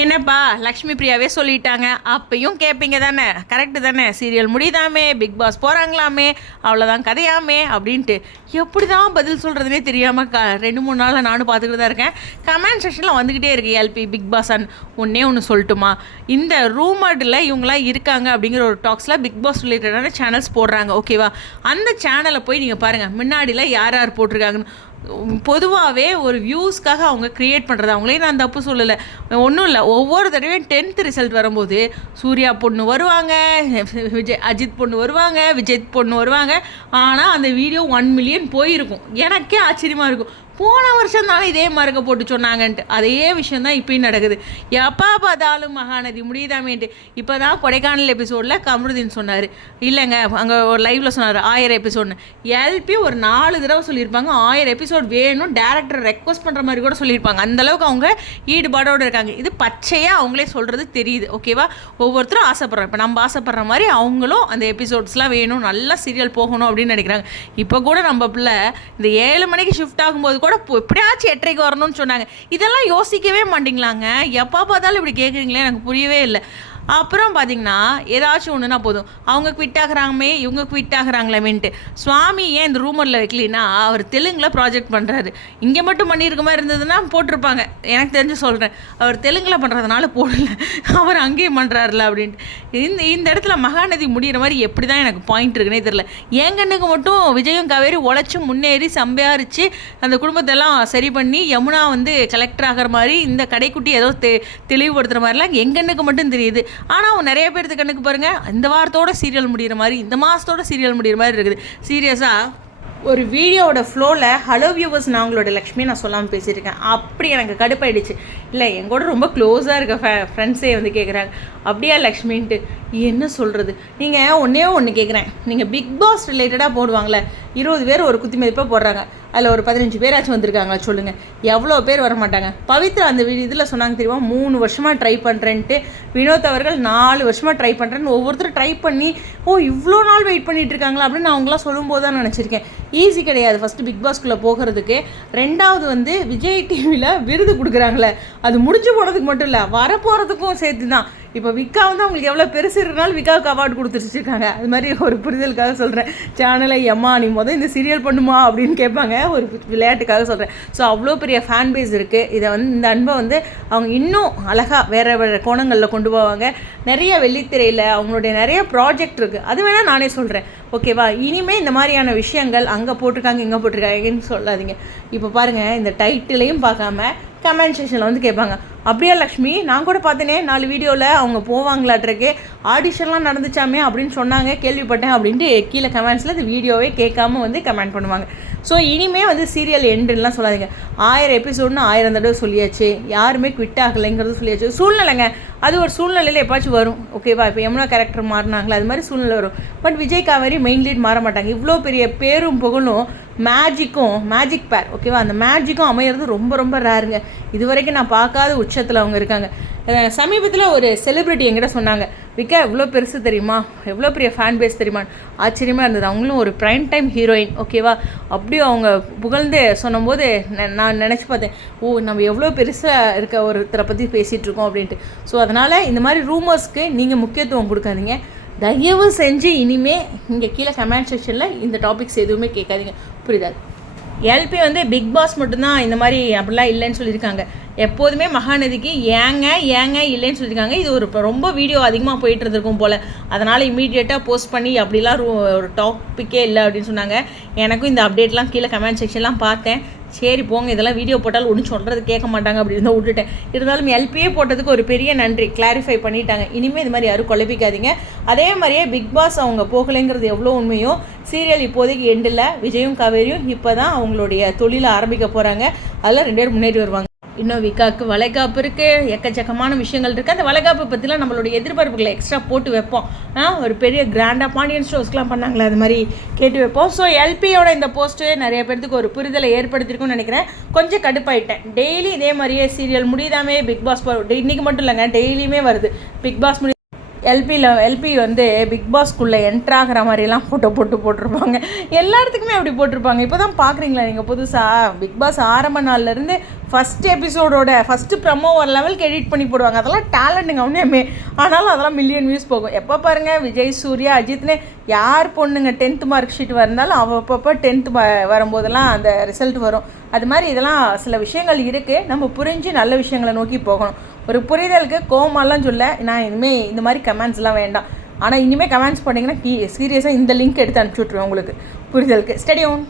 என்னப்பா லக்ஷ்மி பிரியாவே சொல்லிட்டாங்க. அப்பையும் கேட்பீங்க தானே? கரெக்டு தானே? சீரியல் முடியுதாமே பிக் பாஸ் போகிறாங்களாமே அவ்வளோதான் கதையாமே அப்படின்ட்டு. எப்படி தான் பதில் சொல்கிறதுனே தெரியாமல் க ரெண்டு மூணு நாளில் நானும் பார்த்துக்கிட்டு தான் இருக்கேன். கமெண்ட் செக்ஷனில் வந்துக்கிட்டே இருக்கு எல்பி பிக் பாஸ் அண்ட் ஒன்றே ஒன்று சொல்லட்டுமா? இந்த ரூமர்டில் இவங்களாம் இருக்காங்க அப்படிங்கிற ஒரு டாக்ஸில் பிக் பாஸ் ரிலேட்டடான சேனல்ஸ் போடுறாங்க ஓகேவா அந்த சேனலை போய் நீங்கள் பாருங்கள் முன்னாடியில் யார் யார் போட்டிருக்காங்கன்னு. பொதுவாகவே ஒரு வியூஸ்க்காக அவங்க க்ரியேட் பண்ணுறது அவங்களே நான் தப்பு சொல்லலை. ஒன்றும் இல்லை. ஒவ்வொரு தடவையும் டென்த் ரிசல்ட் வரும்போது சூர்யா பொண்ணு வருவாங்க விஜய் அஜித் பொண்ணு வருவாங்க விஜய் பொண்ணு வருவாங்க. ஆனால் அந்த வீடியோ ஒன் மில்லியன் போயிருக்கும். எனக்கே ஆச்சரியமாக இருக்கும். போன வருஷம் தானே இதே மறுக்க போட்டு சொன்னாங்கன்ட்டு. அதே விஷயம் தான் இப்பயும் நடக்குது. எப்போ பார்த்தாலும் மகாநதி முடியுதாமேன்ட்டு இப்போ தான் கொடைக்கானல் எபிசோடில் கமருதீன் சொன்னார். இல்லைங்க அங்கே ஒரு லைவில் சொன்னார் ஆயிரம் எபிசோட்னு எல்பி ஒரு நாலு தடவை சொல்லியிருப்பாங்க ஆயிரம் எபிசோட் வேணும் டேரக்டர் ரெக்வஸ்ட் பண்ணுற மாதிரி கூட சொல்லியிருப்பாங்க. அந்தளவுக்கு அவங்க ஈடுபாடோடு இருக்காங்க. இது பச்சையாக அவங்களே சொல்கிறது தெரியுது. ஓகேவா ஒவ்வொருத்தரும் ஆசைப்பட்றோம் இப்போ நம்ம ஆசைப்படுற மாதிரி அவங்களும் அந்த எபிசோட்ஸ்லாம் வேணும். நல்லா சீரியல் போகணும் அப்படின்னு நினைக்கிறாங்க. இப்போ கூட நம்ம பிள்ளை இந்த ஏழு மணிக்கு ஷிஃப்ட் ஆகும்போது கூட எப்படியாச்சும் எட்டரைக்கு வரணும்னு சொன்னாங்க. இதெல்லாம் யோசிக்கவே மாட்டிங்களாங்க? எப்போ பார்த்தாலும் இப்படி கேட்குறீங்களே எனக்கு புரியவே இல்லை. அப்புறம் பார்த்தீங்கன்னா ஏதாச்சும் ஒன்றுனா போதும். அவங்க குவிட் ஆகுறாங்கமே இவங்க குவிட் ஆகுறாங்களேமேன்ட்டு. சுவாமி ஏன் இந்த ரூமரில் வைக்கலினா அவர் தெலுங்கில் ப்ராஜெக்ட் பண்ணுறாரு இங்கே மட்டும் பண்ணியிருக்க மாதிரி இருந்ததுன்னா போட்டிருப்பாங்க. எனக்கு தெரிஞ்சு சொல்கிறேன் அவர் தெலுங்கில் பண்ணுறதுனால போடல. அவர் அங்கேயும் பண்ணுறாருல அப்படின்ட்டு. இந்த இந்த இடத்துல மகாநதி முடிகிற மாதிரி எப்படி தான் எனக்கு பாயிண்ட் இருக்குன்னே தெரில என் கண்ணுக்கு மட்டும் விஜயும் காவேரி உழைச்சி முன்னேறி சம்பாரித்து அந்த குடும்பத்தெல்லாம் சரி பண்ணி யமுனா வந்து கலெக்டர் ஆகிற மாதிரி இந்த கடைக்குட்டி ஏதோ தெ தெளிவுபடுத்துகிற மாதிரிலாம் எங்கண்ணுக்கு மட்டும் தெரியுது. ஆனால் அவன் நிறைய பேர்த்து கண்ணுக்கு பாருங்கள் இந்த வாரத்தோட சீரியல் முடிகிற மாதிரி இந்த மாதத்தோட சீரியல் முடிகிற மாதிரி இருக்குது. சீரியஸாக ஒரு வீடியோவோட ஃப்ளோவில் ஹலோ வியூவர்ஸ் நான் உங்களோட லக்ஷ்மி நான் சொல்லாமல் பேசியிருக்கேன். அப்படி எனக்கு கடுப்பாயிடுச்சு. இல்லை என் கூட ரொம்ப க்ளோஸாக இருக்க ஃபே ஃப்ரெண்ட்ஸே வந்து கேட்குறாங்க அப்படியா லக்ஷ்மின்ட்டு என்ன சொல்கிறது நீங்கள் ஒன்றே ஒன்று கேட்குறேன் நீங்கள் பிக் பாஸ் ரிலேட்டடாக போடுவாங்களே இருபது பேர் ஒரு குத்தி மதிப்பாக போடுறாங்க. அதில் ஒரு பதினஞ்சு பேராச்சும் வந்திருக்காங்களா சொல்லுங்கள் எவ்வளோ பேர் வர மாட்டாங்க பவித்ரா அந்த இதில் சொன்னாங்க தெரியுமா? மூணு வருஷமாக ட்ரை பண்ணுறேன்ட்டு வினோத் அவர்கள் நாலு வருஷமாக ட்ரை பண்ணுறேன்னு ஒவ்வொருத்தரும் ட்ரை பண்ணி ஓ இவ்வளோ நாள் வெயிட் பண்ணிட்டு இருக்காங்களா அப்படின்னு நான் அவங்களாம் சொல்லும்போது தான் நினச்சிருக்கேன். ஈஸி கிடையாது ஃபஸ்ட்டு பிக் பாஸ்க்குள்ளே போகிறதுக்கு. ரெண்டாவது வந்து விஜய் டிவியில் விருது கொடுக்குறாங்களே. அது முடிஞ்சு போனதுக்கு மட்டும் இல்லை வரப்போகிறதுக்கும் சேர்த்து தான் இப்போ விக்கா வந்து அவங்களுக்கு எவ்வளோ பெருசு இருந்தாலும் விக்காவுக்கு அவார்டு கொடுத்துருச்சுருக்காங்க அது மாதிரி ஒரு புரிதலுக்காக சொல்கிறேன் சேனலை எம்மா நீ மொதல் இந்த சீரியல் பண்ணுமா அப்படின்னு கேட்பாங்க. ஒரு விளையாட்டுக்காக சொல்கிறேன் ஸோ அவ்வளோ பெரிய ஃபேன் பேஸ் இருக்குது இதை வந்து இந்த அன்பை வந்து அவங்க இன்னும் அழகாக வேறு வேறு கோணங்களில் கொண்டு போவாங்க. நிறைய வெள்ளித்திரையில் அவங்களுடைய நிறைய ப்ராஜெக்ட் இருக்குது அது வேணால் நானே சொல்கிறேன் ஓகேவா இனிமேல் இந்த மாதிரியான விஷயங்கள் அங்கே போட்டிருக்காங்க இங்கே போட்டிருக்காங்கன்னு சொல்லாதீங்க. இப்போ பாருங்கள் இந்த டைட்டிலையும் பார்க்காம கமெண்ட் செஷனில் வந்து கேட்பாங்க. அப்படியா லக்ஷ்மி? நான் கூட பார்த்தேனே நாலு வீடியோவில் அவங்க போவாங்களாட்ருக்கு. ஆடிஷன்லாம் நடந்துச்சாமே அப்படின்னு சொன்னாங்க கேள்விப்பட்டேன் அப்படின்ட்டு கீழே கமெண்ட்ஸில் இந்த வீடியோவே கேட்காம வந்து கமெண்ட் பண்ணுவாங்க. ஸோ இனிமே வந்து சீரியல் எண்டுலாம் சொல்லாதீங்க. ஆயிரம் எபிசோட்னு ஆயிரம் தடவை சொல்லியாச்சு. யாருமே குவிட் ஆகலைங்கிறது சொல்லியாச்சு. சூழ்நிலைங்க. அது ஒரு சூழ்நிலையில் எப்பாச்சும் வரும். ஓகேவா இப்போ எம்னா கேரக்டர் மாறினாங்களோ அது மாதிரி சூழ்நிலை வரும். But Vijay Kaveri main lead மாற மாட்டாங்க. இவ்வளோ பெரிய பேரும் புகழும் மேஜிக்கும் மேஜிக் பேர் ஓகேவா அந்த மேஜிக்கும் அமையிறது ரொம்ப ரொம்ப ரேருங்க இது வரைக்கும் நான் பார்க்காத பட்சத்தில் அவங்க இருக்காங்க. சமீபத்தில் ஒரு செலிப்ரிட்டி என்கிட்ட சொன்னாங்க விக்கா எவ்வளோ பெருசு தெரியுமா? எவ்வளோ பெரிய ஃபேன் பேஸ் தெரியுமா? ஆச்சரியமாக இருந்தது. அவங்களும் ஒரு ப்ரைம் டைம் ஹீரோயின் ஓகேவா அப்படியும் அவங்க புகழ்ந்து சொன்னபோது நான் நினச்சி பார்த்தேன் ஓ நம்ம எவ்வளோ பெருசாக இருக்க ஒருத்தரை பற்றி பேசிகிட்டு இருக்கோம் அப்படின்ட்டு. ஸோ அதனால் இந்த மாதிரி ரூமர்ஸ்க்கு நீங்கள் முக்கியத்துவம் கொடுக்காதீங்க. தயவு செஞ்சு இனிமேல் இங்கே கீழே கமெண்ட் செக்ஷனில் இந்த டாபிக்ஸ் எதுவுமே கேட்காதீங்க. புரியுதா? எல்பி வந்து பிக் பாஸ் மட்டும்தான் இந்த மாதிரி அப்படிலாம் இல்லைன்னு சொல்லியிருக்காங்க. எப்போதுமே மகாநதிக்கு ஏங்க ஏங்க இல்லைன்னு சொல்லியிருக்காங்க. இது ஒரு ரொம்ப வீடியோ அதிகமாக போயிட்டு இருந்திருக்கும் போல். அதனால் இமீடியட்டாக போஸ்ட் பண்ணி அப்படிலாம் ஒரு டாப்பிக்கே இல்லை அப்படின்னு சொன்னாங்க. எனக்கும் இந்த அப்டேட்லாம் கீழே கமெண்ட் செக்ஷன்லாம் பார்த்தேன். சரி போங்க இதெல்லாம் வீடியோ போட்டாலும் ஒன்றும் சொல்கிறது கேட்க மாட்டாங்க அப்படின்னு தான் விட்டுட்டேன். இருந்தாலும் எல்பியே போட்டதுக்கு ஒரு பெரிய நன்றி. கிளாரிஃபை பண்ணிட்டாங்க. இனிமேல் இது மாதிரி யாரும் குழப்பிக்காதீங்க. அதே மாதிரியே பிக் பாஸ் அவங்க போகலைங்கிறது எவ்வளோ உண்மையோ சீரியல் இப்போதைக்கு எண்டில் விஜயும் காவேரியும் இப்போ தான் அவங்களுடைய தொழிலை ஆரம்பிக்க போகிறாங்க அதில் ரெண்டு பேரும் முன்னேறி வருவாங்க. இன்னும் விக்காக்கு வளைகாப்பு இருக்குது எக்கச்சக்கமான விஷயங்கள் இருக்குது அந்த வளைகாப்பு பற்றிலாம் நம்மளுடைய எதிர்பார்ப்புகளை எக்ஸ்ட்ரா போட்டு வைப்போம். ஆ, ஒரு பெரிய கிராண்டாக பாண்டியன் ஸ்டோர்ஸ்லாம் பண்ணாங்களே அது மாதிரி கேட்டு வைப்போம். ஸோ எல்பியோட இந்த போஸ்ட்டு நிறைய பேர்த்துக்கு ஒரு புரிதலை ஏற்படுத்தியிருக்கும்னு நினைக்கிறேன். கொஞ்சம் கடுப்பாயிட்டேன். டெய்லி இதே மாதிரியே சீரியல் முடியுதாமே பிக் பாஸ் இன்னைக்கு மட்டும் இல்லைங்க டெய்லியுமே வருது. பிக் பாஸ் முடி எல்பியில் எல்பி வந்து பிக் பாஸ்க்குள்ளே என்ட்ராகிற மாதிரிலாம் ஃபோட்டோ போட்டு போட்டிருப்பாங்க. எல்லா இடத்துக்குமே அப்படி போட்டிருப்பாங்க. இப்போ தான் பார்க்குறீங்களா நீங்கள் புதுசாக பிக் பாஸ் ஆரம்ப நாள்லேருந்து ஃபஸ்ட் எபிசோடோட ஃபஸ்ட்டு ப்ரமோ ஒரு லெவலுக்கு எடிட் பண்ணி போடுவாங்க. அதெல்லாம் டேலண்ட்டுங்க உடனேமே ஆனாலும் அதெல்லாம் மில்லியன் வியூஸ் போகும். எப்போ பாருங்கள் விஜய் சூர்யா அஜித்னு யார் பொண்ணுங்க டென்த்து மார்க் ஷீட் வந்தாலும் அவப்பப்போ அப்பப்போ டென்த்து வரும்போதெல்லாம் அந்த ரிசல்ட் வரும். அது மாதிரி இதெல்லாம் சில விஷயங்கள் இருக்குது நம்ம புரிஞ்சு நல்ல விஷயங்களை நோக்கி போகணும். ஒரு புரிதலுக்கு கோமாலாம் சொல்ல நான் இனிமேல் இந்த மாதிரி கமெண்ட்ஸ்லாம் வேண்டாம். ஆனால் இனிமேல் கமெண்ட்ஸ் பண்ணிங்கன்னா கீ சீரியஸாக இந்த லிங்க் எடுத்து அனுப்பிச்சி விட்ருவேன் உங்களுக்கு. புரிதலுக்கு. ஸ்டடியும்